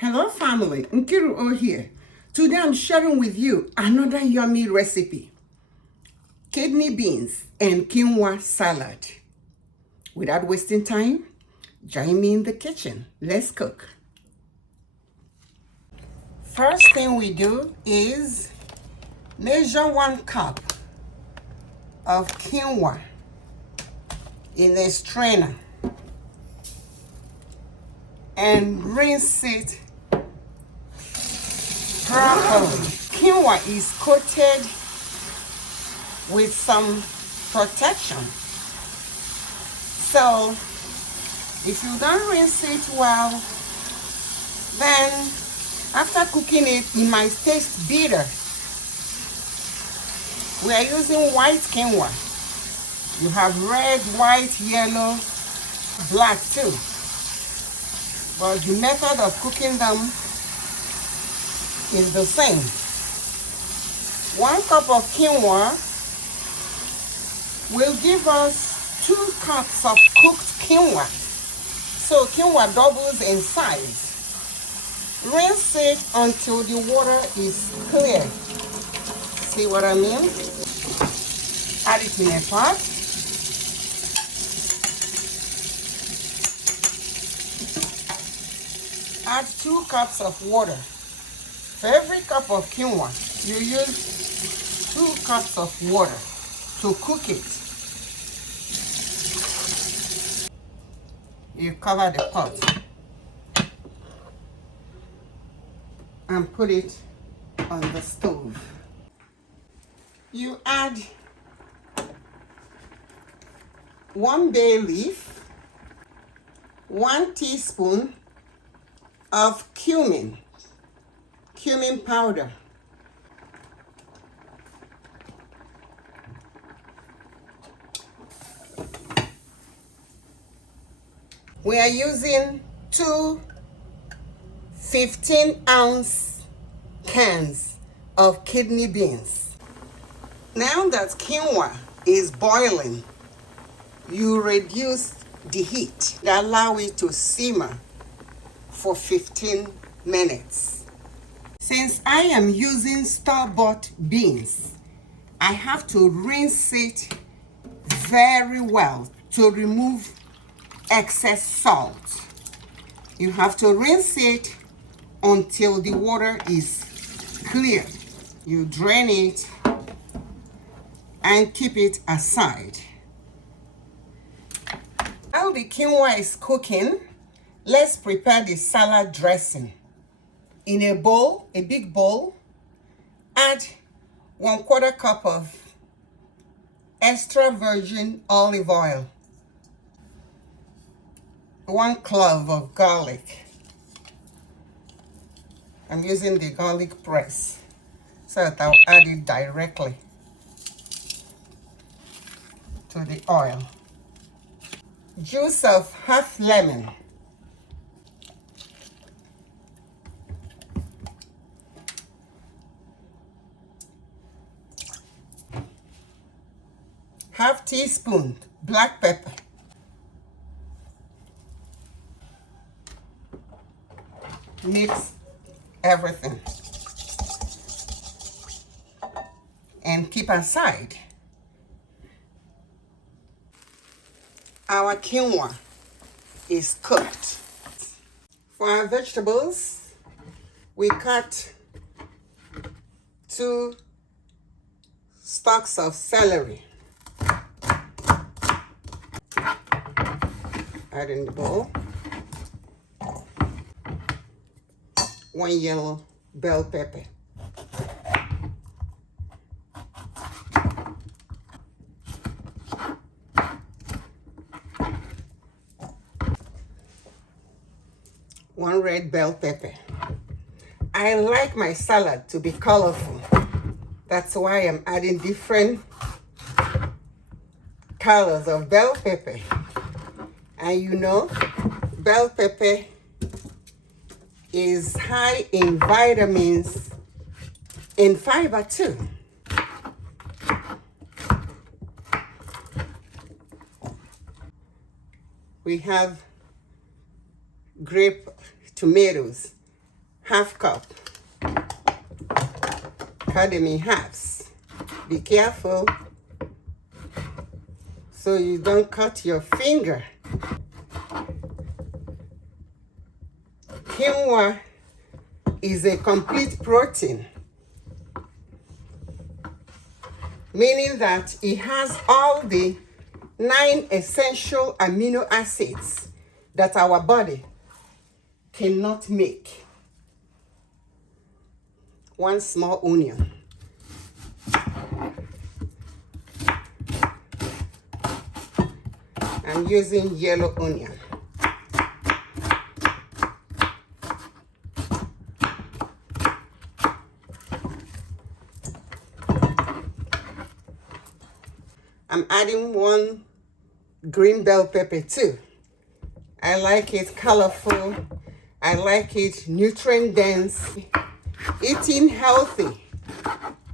Hello family, Nkiru O here. Today I'm sharing with you another yummy recipe. Kidney beans and quinoa salad. Without wasting time, join me in the kitchen. Let's cook. First thing we do is measure 1 cup of quinoa in a strainer and rinse it properly. Quinoa is coated with some protection. So if you don't rinse it well, then after cooking it, it might taste bitter. We are using white quinoa. You have red, white, yellow, black too. But the method of cooking them is the same. 1 cup of quinoa will give us 2 cups of cooked quinoa. So quinoa doubles in size. Rinse it until the water is clear. See what I mean? Add it in a pot. Add 2 cups of water. For every cup of quinoa, you use 2 cups of water to cook it. You cover the pot and put it on the stove. You add 1 bay leaf, 1 teaspoon of cumin powder, we are using 2 15-ounce cans of kidney beans. Now that quinoa is boiling, you reduce the heat and allow it to simmer for 15 minutes. Since I am using store-bought beans, I have to rinse it very well to remove excess salt. You have to rinse it until the water is clear. You drain it and keep it aside. While the quinoa is cooking, let's prepare the salad dressing. In a bowl, a big bowl, add 1/4 cup of extra virgin olive oil, 1 clove of garlic. I'm using the garlic press so that I'll add it directly to the oil. Juice of half lemon. Half teaspoon black pepper. Mix everything and keep aside. Our quinoa is cooked. For our vegetables, we cut 2 stalks of celery. Add in the bowl. 1 yellow bell pepper. One red bell pepper. I like my salad to be colorful. That's why I'm adding different colors of bell pepper. And you know, bell pepper is high in vitamins and fiber too. We have grape tomatoes half cup. Cut them in halves. Be careful so you don't cut your finger. Quinoa is a complete protein, meaning that it has all the 9 essential amino acids that our body cannot make. 1 small onion. I'm using yellow onion. I'm adding 1 green bell pepper too. I like it colorful. I like it nutrient dense. Eating healthy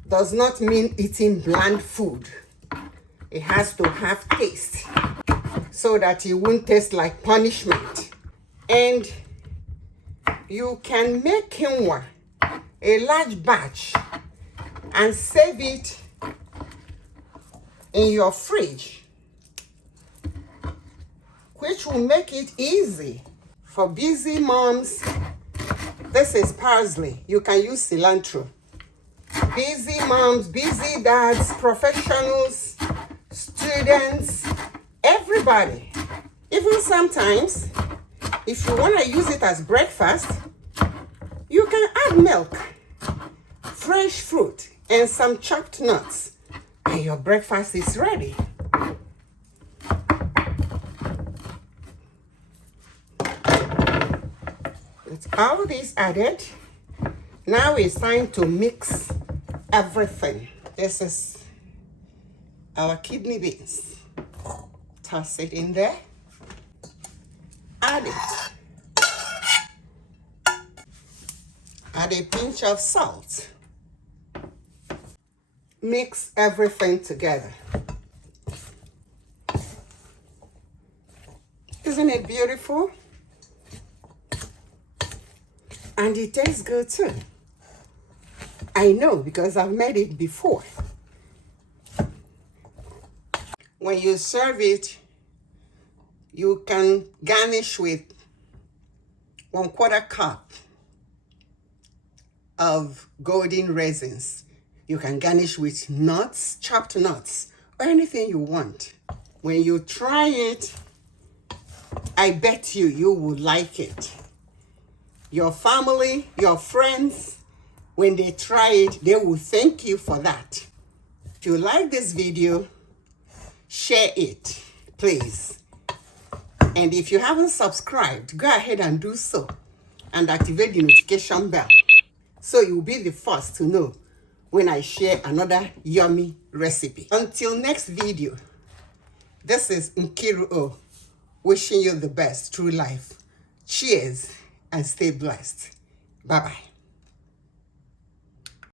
does not mean eating bland food. It has to have taste so that it won't taste like punishment. And you can make quinoa a large batch and save it in your fridge, which will make it easy for busy moms. This is parsley. You can use cilantro. Busy moms, busy dads, professionals, students, everybody. Even sometimes, if you want to use it as breakfast, you can add milk, fresh fruit, and some chopped nuts, and your breakfast is ready. With all this added, now it's time to mix everything. This is our kidney beans. Toss it in there. Add it. Add a pinch of salt. Mix everything together. Isn't it beautiful? And it tastes good too. I know because I've made it before. When you serve it, you can garnish with 1/4 cup of golden raisins. You can garnish with nuts, chopped nuts, or anything you want. When you try it, I bet you will like it. Your family, your friends, when they try it, they will thank you for that. If you like this video, share it, please. And if you haven't subscribed, go ahead and do so and activate the notification bell so you'll be the first to know when I share another yummy recipe. Until next video, this is Nkiru wishing you the best through life. Cheers and stay blessed. Bye-bye.